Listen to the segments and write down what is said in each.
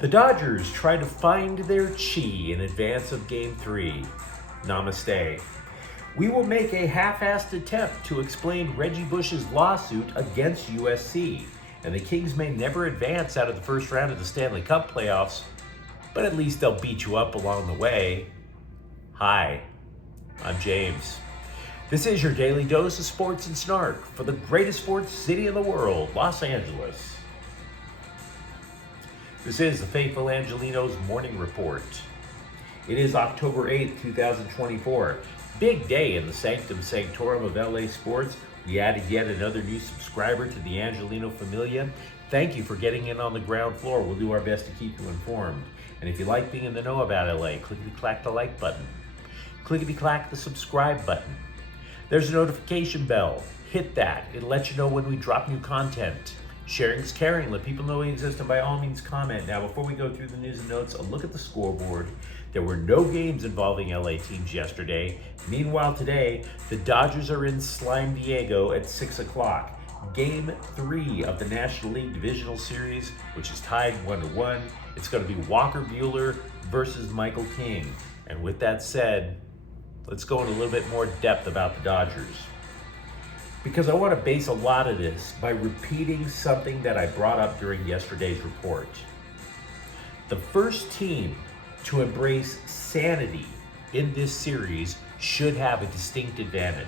The Dodgers try to find their chi in advance of Game 3. Namaste. We will make a half-assed attempt to explain Reggie Bush's lawsuit against USC, and the Kings may never advance out of the first round of the Stanley Cup playoffs, but at least they'll beat you up along the way. Hi, I'm James. This is your daily dose of sports and snark for the greatest sports city in the world, Los Angeles. This is the Faithful Angelenos Morning Report. It is October 8th, 2024. Big day in the Sanctum Sanctorum of LA sports. We added yet another new subscriber to the Angeleno Familia. Thank you for getting in on the ground floor. We'll do our best to keep you informed. And if you like being in the know about LA, clickety-clack the like button. Clickety-clack the subscribe button. There's a notification bell. Hit that. It'll let you know when we drop new content. Sharing's caring. Let people know we exist, and by all means comment. Now, before we go through the news and notes, a look at the scoreboard. There were no games involving LA teams yesterday. Meanwhile, today, the Dodgers are in Slime Diego at 6 o'clock. Game 3 of the National League Divisional Series, which is tied 1-1. It's going to be Walker Buehler versus Michael King. And with that said, let's go in a little bit more depth about the Dodgers, because I want to base a lot of this by repeating something that I brought up during yesterday's report. The first team to embrace sanity in this series should have a distinct advantage.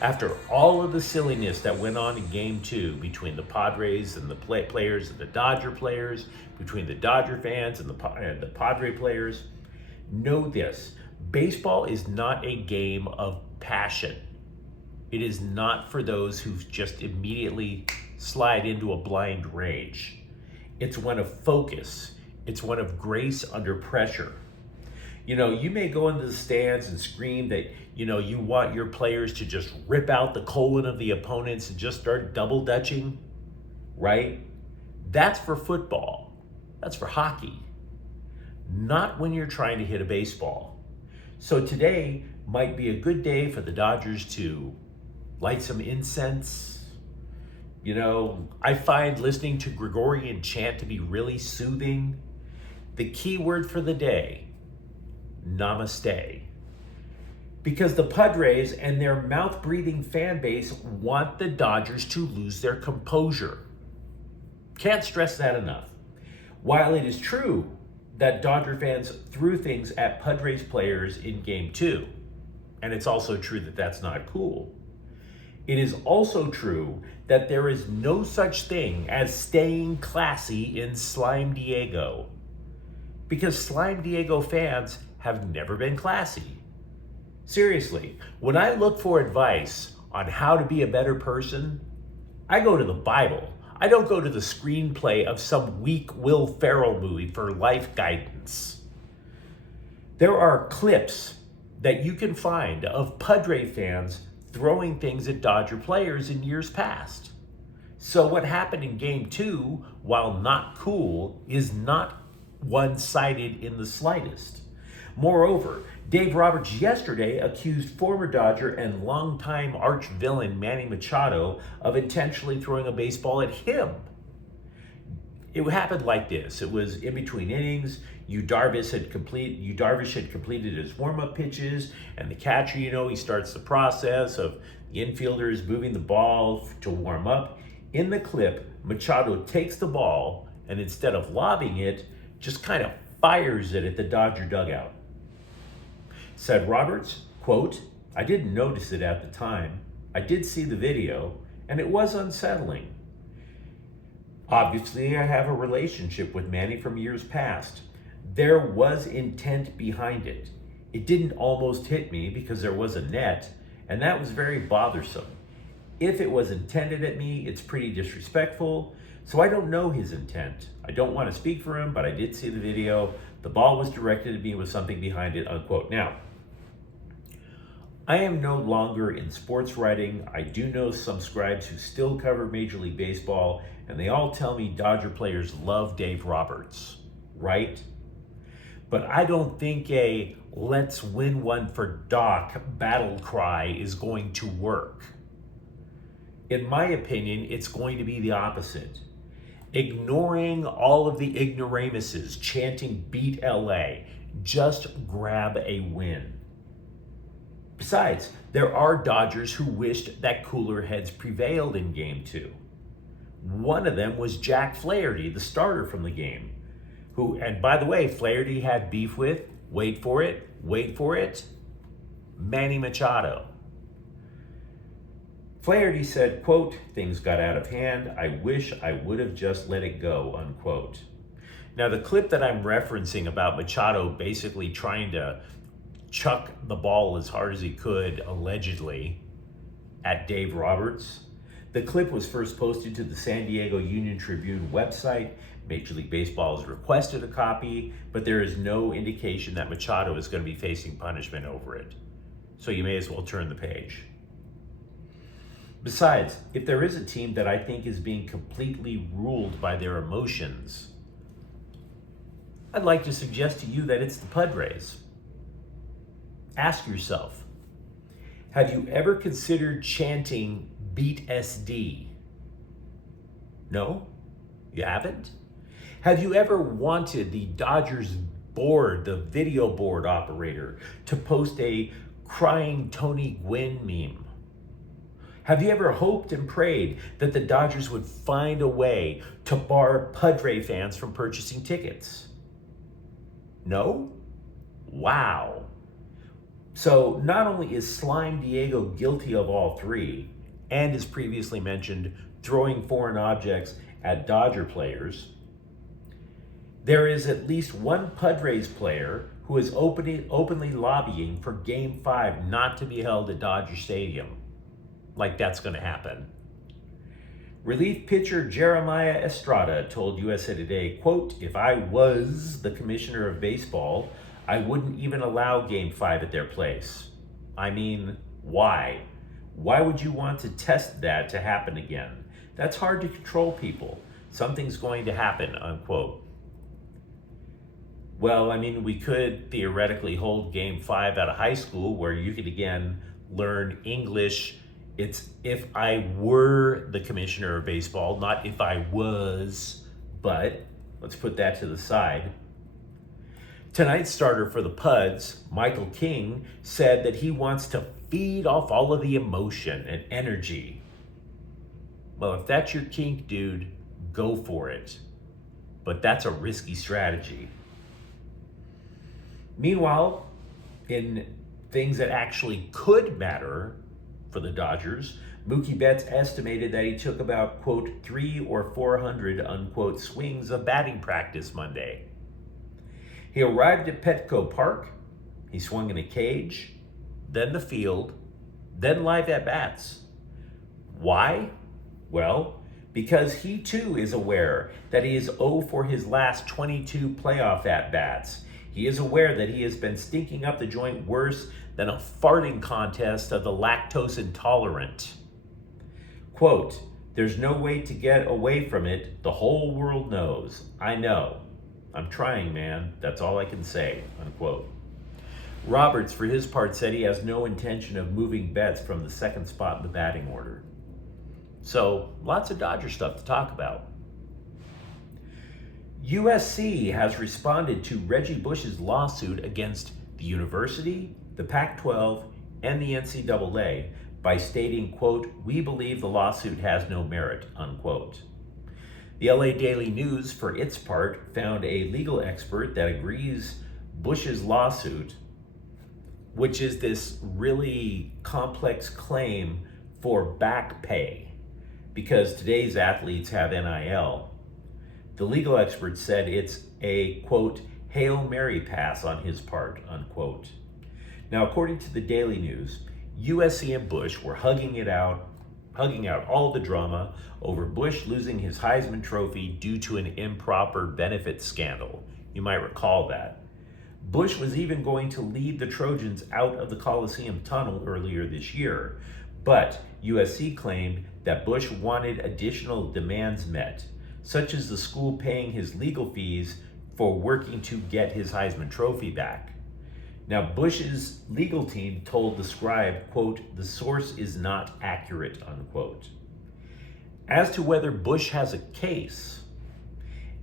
After all of the silliness that went on in Game 2 between the Padres and the players and the Dodger players, between the Dodger fans and the Padre players, know this: baseball is not a game of passion. It is not for those who just immediately slide into a blind rage. It's one of focus. It's one of grace under pressure. You know, you may go into the stands and scream that, you want your players to just rip out the colon of the opponents and just start double dutching, right? That's for football. That's for hockey. Not when you're trying to hit a baseball. So today might be a good day for the Dodgers to light some incense. I find listening to Gregorian chant to be really soothing. The key word for the day, namaste. Because the Padres and their mouth-breathing fan base want the Dodgers to lose their composure. Can't stress that enough. While it is true that Dodger fans threw things at Padres players in Game 2, and it's also true that that's not cool, it is also true that there is no such thing as staying classy in Slime Diego, because Slime Diego fans have never been classy. Seriously, when I look for advice on how to be a better person, I go to the Bible. I don't go to the screenplay of some weak Will Ferrell movie for life guidance. There are clips that you can find of Padre fans throwing things at Dodger players in years past. So what happened in Game 2, while not cool, is not one-sided in the slightest. Moreover, Dave Roberts yesterday accused former Dodger and longtime arch-villain Manny Machado of intentionally throwing a baseball at him. It happened like this. It was in between innings. Darvish had completed his warm-up pitches, and the catcher, he starts the process of the infielders moving the ball to warm up. In the clip, Machado takes the ball and instead of lobbing it, just kind of fires it at the Dodger dugout. Said Roberts, quote, "I didn't notice it at the time. I did see the video, and it was unsettling. Obviously, I have a relationship with Manny from years past. There was intent behind it. It didn't almost hit me because there was a net, and that was very bothersome. If it was intended at me, it's pretty disrespectful, so I don't know his intent. I don't want to speak for him, but I did see the video. The ball was directed at me with something behind it," unquote. Now, I am no longer in sports writing. I do know some scribes who still cover Major League Baseball, and they all tell me Dodger players love Dave Roberts, right? But I don't think a "let's win one for Doc" battle cry is going to work. In my opinion, it's going to be the opposite. ignoring all of the ignoramuses chanting beat LA. Just grab a win. Besides, there are Dodgers who wished that cooler heads prevailed in Game 2. One of them was Jack Flaherty, the starter from the game, who, and by the way, Flaherty had beef with, wait for it, Manny Machado. Flaherty said, quote, "Things got out of hand. I wish I would have just let it go," unquote. Now, the clip that I'm referencing about Machado basically trying to chuck the ball as hard as he could, allegedly, at Dave Roberts, the clip was first posted to the San Diego Union Tribune website. Major League Baseball has requested a copy, but there is no indication that Machado is going to be facing punishment over it. So you may as well turn the page. Besides, if there is a team that I think is being completely ruled by their emotions, I'd like to suggest to you that it's the Padres. Ask yourself, have you ever considered chanting beat SD? No? You haven't? Have you ever wanted the Dodgers board, the video board operator, to post a crying Tony Gwynn meme? Have you ever hoped and prayed that the Dodgers would find a way to bar Padre fans from purchasing tickets? No? Wow. So not only is Slime Diego guilty of all three, and as previously mentioned, throwing foreign objects at Dodger players, there is at least one Padres player who is openly lobbying for Game 5 not to be held at Dodger Stadium. Like that's going to happen. Relief pitcher Jeremiah Estrada told USA Today, quote, "If I was the commissioner of baseball, I wouldn't even allow Game 5 at their place." I mean, why? Why would you want to test that to happen again? That's hard to control people. Something's going to happen, unquote. Well, I mean, we could theoretically hold Game 5 at a high school where you could again learn English. It's if I were the commissioner of baseball, not if I was, but let's put that to the side. Tonight's starter for the Puds, Michael King, said that he wants to feed off all of the emotion and energy. Well, if that's your kink, dude, go for it. But that's a risky strategy. Meanwhile, in things that actually could matter for the Dodgers, Mookie Betts estimated that he took about, quote, 300 or 400, unquote, swings of batting practice Monday. He arrived at Petco Park, he swung in a cage, then the field, then live at-bats. Why? Well, because he too is aware that he is 0 for his last 22 playoff at-bats. He is aware that he has been stinking up the joint worse than a farting contest of the lactose intolerant. Quote, "There's no way to get away from it. The whole world knows. I know. I'm trying, man. That's all I can say," unquote. Roberts, for his part, said he has no intention of moving Betts from the second spot in the batting order. So, lots of Dodger stuff to talk about. USC has responded to Reggie Bush's lawsuit against the university, the Pac-12, and the NCAA by stating, quote, "We believe the lawsuit has no merit," unquote. The LA Daily News, for its part, found a legal expert that agrees Bush's lawsuit, which is this really complex claim for back pay, because today's athletes have NIL. The legal expert said it's a, quote, Hail Mary pass on his part, unquote. Now, according to the Daily News, USC and Bush were hugging out all the drama over Bush losing his Heisman Trophy due to an improper benefit scandal. You might recall that. Bush was even going to lead the Trojans out of the Coliseum tunnel earlier this year, but USC claimed that Bush wanted additional demands met, such as the school paying his legal fees for working to get his Heisman Trophy back. Now, Bush's legal team told the Scribe, quote, "The source is not accurate," unquote. As to whether Bush has a case,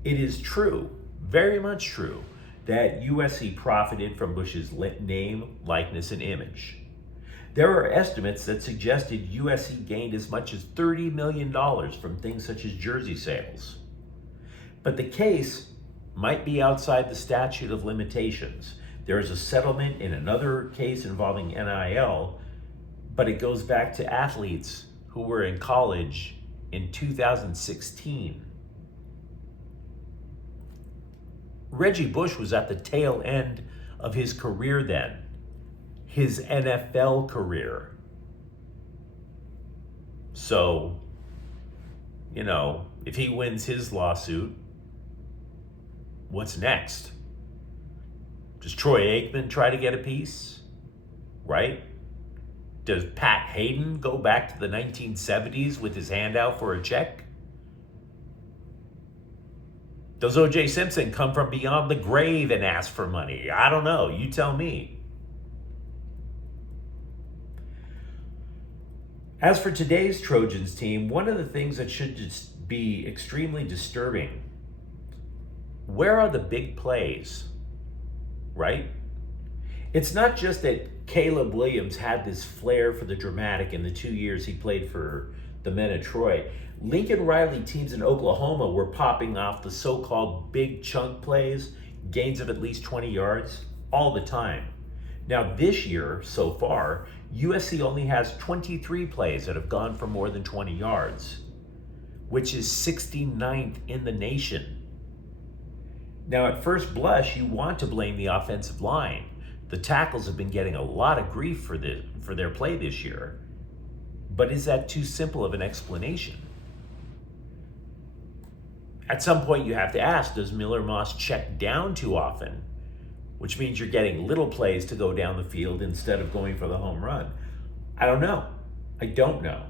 It is true, very much true, that USC profited from Bush's name, likeness, and image. There are estimates that suggested USC gained as much as $30 million from things such as jersey sales. But the case might be outside the statute of limitations. There is a settlement in another case involving NIL, but it goes back to athletes who were in college in 2016. Reggie Bush was at the tail end of his career then, his NFL career. So, if he wins his lawsuit, what's next? Does Troy Aikman try to get a piece? Right? Does Pat Hayden go back to the 1970s with his hand out for a check? Does O.J. Simpson come from beyond the grave and ask for money? I don't know. You tell me. As for today's Trojans team, one of the things that should just be extremely disturbing, where are the big plays, right? It's not just that Caleb Williams had this flair for the dramatic in the 2 years he played for the men of Troy. Lincoln Riley teams in Oklahoma were popping off the so-called big chunk plays, gains of at least 20 yards, all the time. Now this year, so far, USC only has 23 plays that have gone for more than 20 yards, which is 69th in the nation. Now at first blush, you want to blame the offensive line. The tackles have been getting a lot of grief for their play this year. But is that too simple of an explanation? At some point you have to ask, does Miller Moss check down too often? Which means you're getting little plays to go down the field instead of going for the home run. I don't know. I don't know.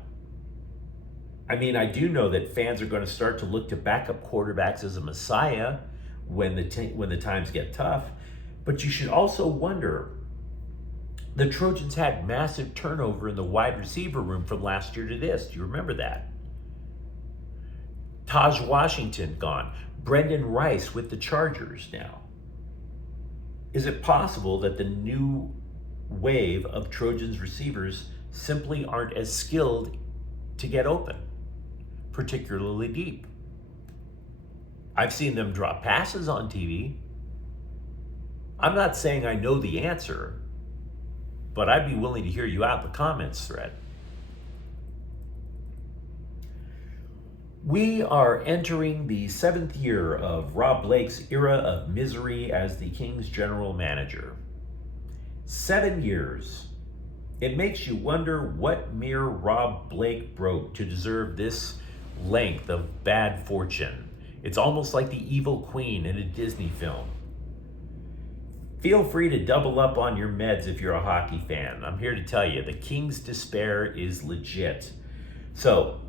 I mean, I do know that fans are going to start to look to backup quarterbacks as a messiah when the times get tough. But you should also wonder, the Trojans had massive turnover in the wide receiver room from last year to this. Do you remember that? Taj Washington gone. Brendan Rice with the Chargers now. Is it possible that the new wave of Trojans receivers simply aren't as skilled to get open, particularly deep? I've seen them drop passes on TV. I'm not saying I know the answer, but I'd be willing to hear you out in the comments thread. We are entering the 7th year of Rob Blake's era of misery as the Kings general manager. 7 years. It makes you wonder what mirror Rob Blake broke to deserve this length of bad fortune. It's almost like the evil queen in a Disney film. Feel free to double up on your meds if you're a hockey fan. I'm here to tell you, the Kings' despair is legit. So,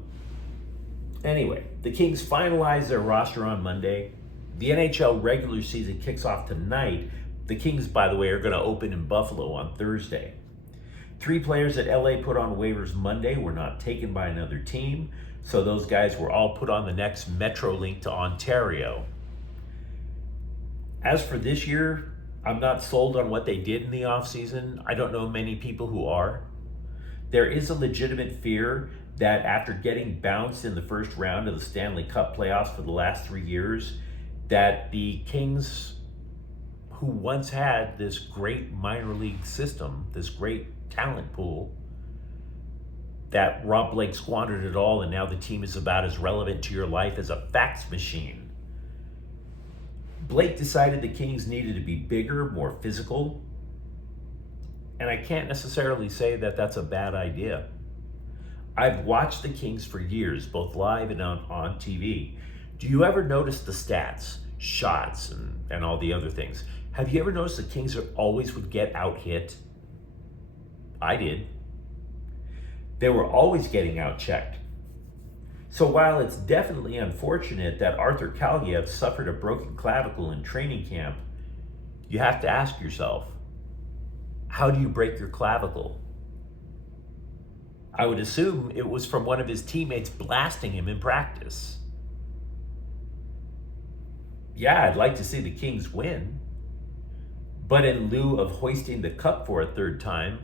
anyway, the Kings finalized their roster on Monday. The NHL regular season kicks off tonight. The Kings, by the way, are going to open in Buffalo on Thursday. 3 players that LA put on waivers Monday were not taken by another team, so those guys were all put on the next Metrolink to Ontario. As for this year, I'm not sold on what they did in the offseason. I don't know many people who are. There is a legitimate fear that after getting bounced in the first round of the Stanley Cup playoffs for the last 3 years, that the Kings, who once had this great minor league system, this great talent pool, that Rob Blake squandered it all, and now the team is about as relevant to your life as a fax machine. Blake decided the Kings needed to be bigger, more physical, and I can't necessarily say that that's a bad idea. I've watched the Kings for years, both live and on TV. Do you ever notice the stats, shots, and all the other things? Have you ever noticed the Kings always would get out-hit? I did. They were always getting out-checked. So while it's definitely unfortunate that Arthur Kaliev suffered a broken clavicle in training camp, you have to ask yourself, how do you break your clavicle? I would assume it was from one of his teammates blasting him in practice. Yeah, I'd like to see the Kings win. But in lieu of hoisting the cup for a third time,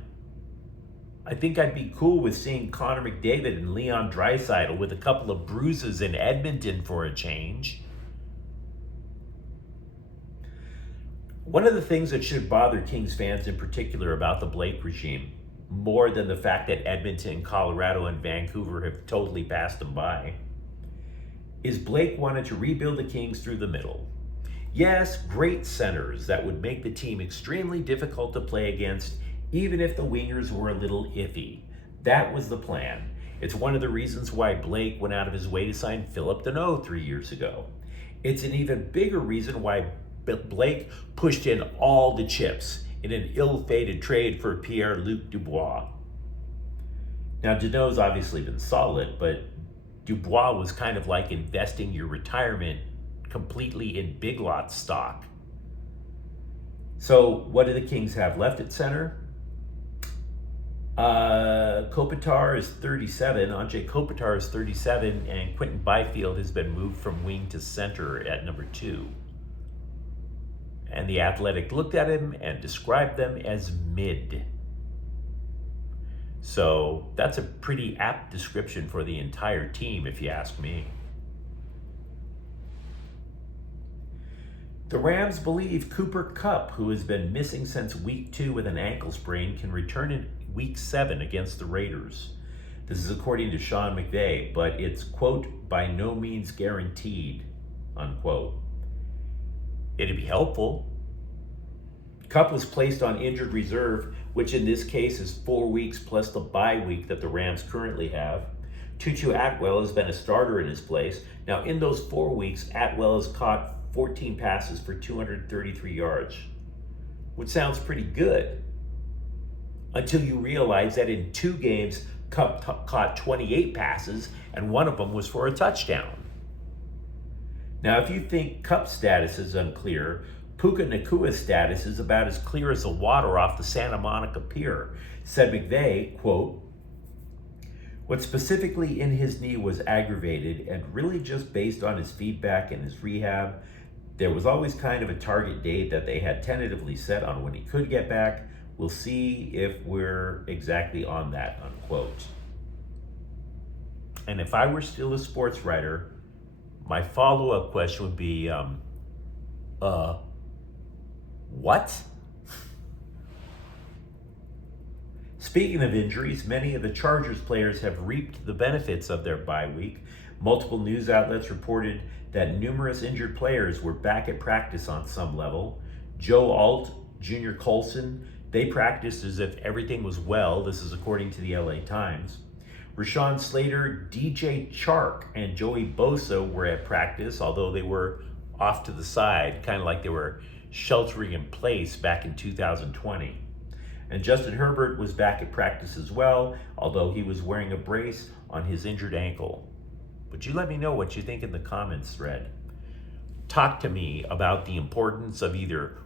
I think I'd be cool with seeing Connor McDavid and Leon Draisaitl with a couple of bruises in Edmonton for a change. One of the things that should bother Kings fans in particular about the Blake regime, more than the fact that Edmonton, Colorado, and Vancouver have totally passed them by, is Blake wanted to rebuild the Kings through the middle. Yes, great centers that would make the team extremely difficult to play against, even if the wingers were a little iffy. That was the plan. It's one of the reasons why Blake went out of his way to sign Philip Deneau 3 years ago. It's an even bigger reason why Blake pushed in all the chips in an ill-fated trade for Pierre-Luc Dubois. Now, Deneau's obviously been solid, but Dubois was kind of like investing your retirement completely in Big Lot stock. So what do the Kings have left at center? Kopitar is 37, Anze Kopitar is 37, and Quentin Byfield has been moved from wing to center at number 2. And The Athletic looked at him and described them as mid. So that's a pretty apt description for the entire team, if you ask me. The Rams believe Cooper Kupp, who has been missing since week 2 with an ankle sprain, can return in week 7 against the Raiders. This is according to Sean McVay, but it's, quote, by no means guaranteed, unquote. It'd be helpful. Kupp was placed on injured reserve, which in this case is 4 weeks plus the bye week that the Rams currently have. Tutu Atwell has been a starter in his place. Now, in those 4 weeks, Atwell has caught 14 passes for 233 yards, which sounds pretty good, until you realize that in 2 games, Kupp caught 28 passes, and one of them was for a touchdown. Now, if you think Kupp's status is unclear, Puka Nakua's status is about as clear as the water off the Santa Monica Pier, said McVay, quote, what specifically in his knee was aggravated and really just based on his feedback and his rehab. There was always kind of a target date that they had tentatively set on when he could get back. We'll see if we're exactly on that, unquote. And if I were still a sports writer, my follow-up question would be, what? Speaking of injuries, many of the Chargers players have reaped the benefits of their bye week. Multiple news outlets reported that numerous injured players were back at practice on some level. Joe Alt, Junior Colson, they practiced as if everything was well. This is according to the LA Times. Rashawn Slater, DJ Chark, and Joey Bosa were at practice, although they were off to the side, kind of like they were sheltering in place back in 2020. And Justin Herbert was back at practice as well, although he was wearing a brace on his injured ankle. But you let me know what you think in the comments thread. Talk to me about the importance of either,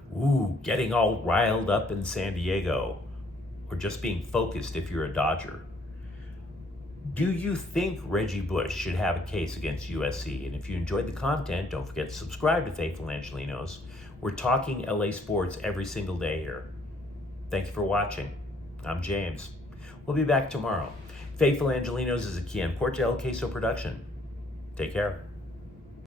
getting all riled up in San Diego, or just being focused if you're a Dodger. Do you think Reggie Bush should have a case against USC? And if you enjoyed the content, don't forget to subscribe to Faithful Angelenos. We're talking LA sports every single day here. Thank you for watching. I'm James. We'll be back tomorrow. Faithful Angelenos is a Kian Portel Queso production. Take care.